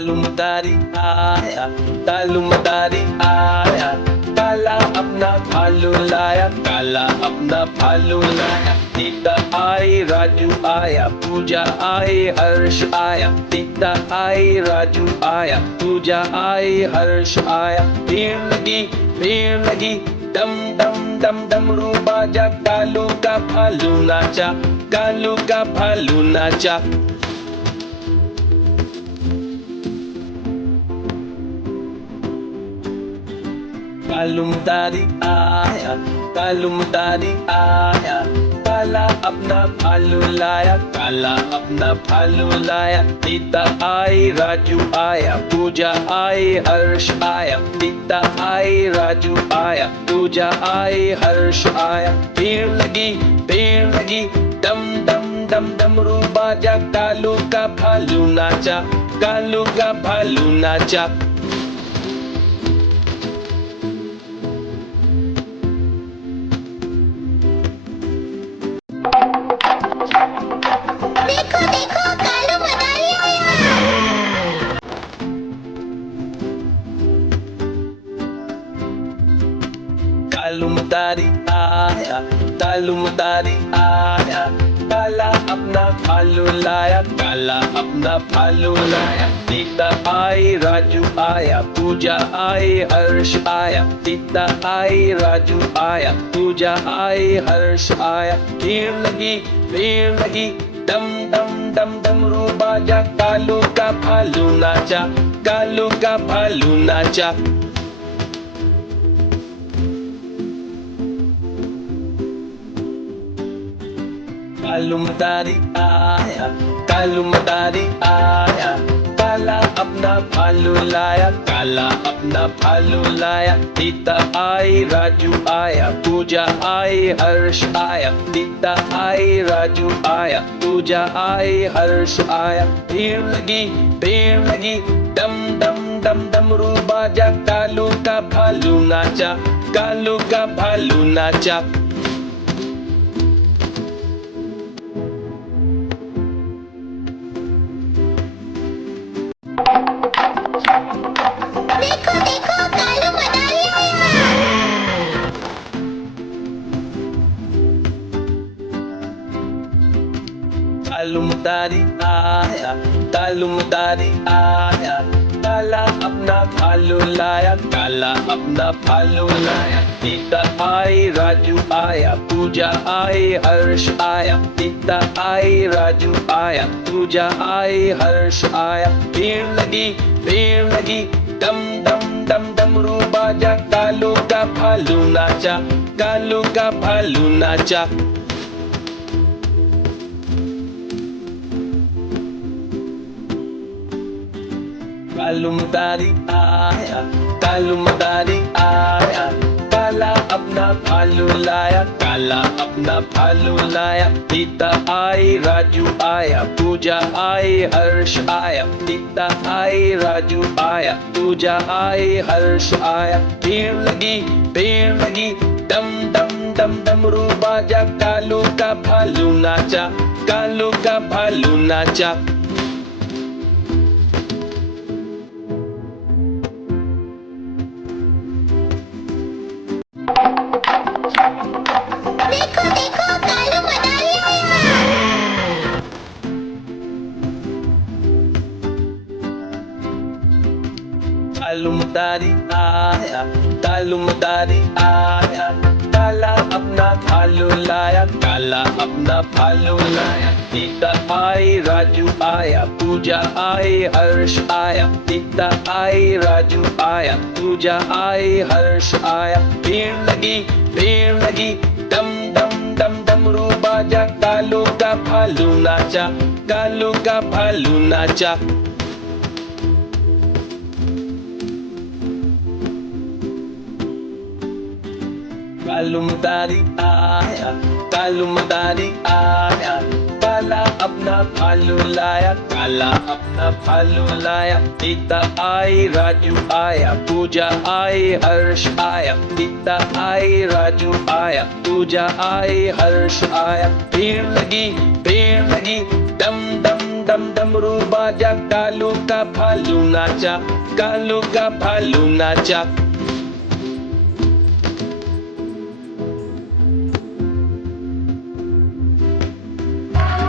कालू मदारी आया, कालू मदारी आया, काला अपना भालू लाया, काला अपना भालू लाया। सीता आई, राजू आया, पूजा आई, हर्ष आया। सीता आई, राजू आया, पूजा आई, हर्ष आया। भीड़ लगी, डम डम डम डमरू बाजा, कालू का भालू नाचा, कालू का भालू नाचा। कालू मदारी आया, कालू मदारी आया, काला अपना भालू लाया, काला अपना भालू लाया। सीता आई, राजू आया, पूजा आई, हर्ष आया। सीता आई, राजू आया, पूजा आई, हर्ष आया। भीड़ लगी, डम डम डम डमरू बाजा, कालू का भालू नाचा, कालू का भालू नाचा। देखो देखो कालू मदारी आया। कालू मदारी आया, कालू मदारी आया, काला अपना भालू लाया, काला अपना भालू लाया। सीता आई, राजू आया, पूजा आई, हर्ष आया। सीता आई, राजू आया, पूजा आई, हर्ष आया। भीड़ लगी, डम डम डम डमरू बाजा, कालू का भालू नाचा, कालू का भालू नाचा। कालू मदारी आया, कालू मदारी आया, काला अपना भालू लाया, काला अपना भालू लाया। सीता आई, राजू आया, पूजा आई, हर्ष आया। सीता आई, राजू आया, पूजा आई, हर्ष आया। भीड़ लगी, डम डम डम डमरू बाजा, कालू का भालू नाचा, कालू का भालू नाचा। देखो देखो कालू मदारी आया। कालू मदारी आया, कालू मदारी आया, काला अपना भालू लाया, काला अपना भालू लाया। सीता आई, राजू आया, पूजा आई, हर्ष आया। सीता आई, राजू आया, पूजा आई, हर्ष आया। भीड़ लगी, डम डम डम डमरू बाजा, कालू का भालू नाचा, कालू का भालू नाचा। कालू मदारी आया, कालू मदारी आया, काला अपना भालू लाया, काला अपना भालू लाया। सीता आई, राजू आया, पूजा आई, हर्ष आया। सीता आई, राजू आया, पूजा आई, हर्ष आया। भीड़ लगी, डम डम डम डमरू बाजा, कालू का भालू नाचा, कालू का भालू नाचा। देखो देखो कालू मदारी आया। कालू मदारी आया, कालू मदारी आया, काला अपना भालू लाया, काला अपना भालू लाया। सीता आई, राजू आया, पूजा आई, हर्ष आया। सीता आई, राजू आया, पूजा आई, हर्ष आया। भीड़ लगी, डम डम डम डमरू बाजा, कालू का भालू नाचा, कालू का भालू नाचा। कालू मदारी आया, कालू मदारी आया, काला अपना भालू लाया, काला अपना भालू लाया। सीता आई, राजू आया, पूजा आई, हर्ष आया। सीता आई, राजू आया, पूजा आई, हर्ष आया। भीड़ लगी, डम डम डम डमरू बाजा, कालू का भालू नाचा, कालू का भालू नाचा।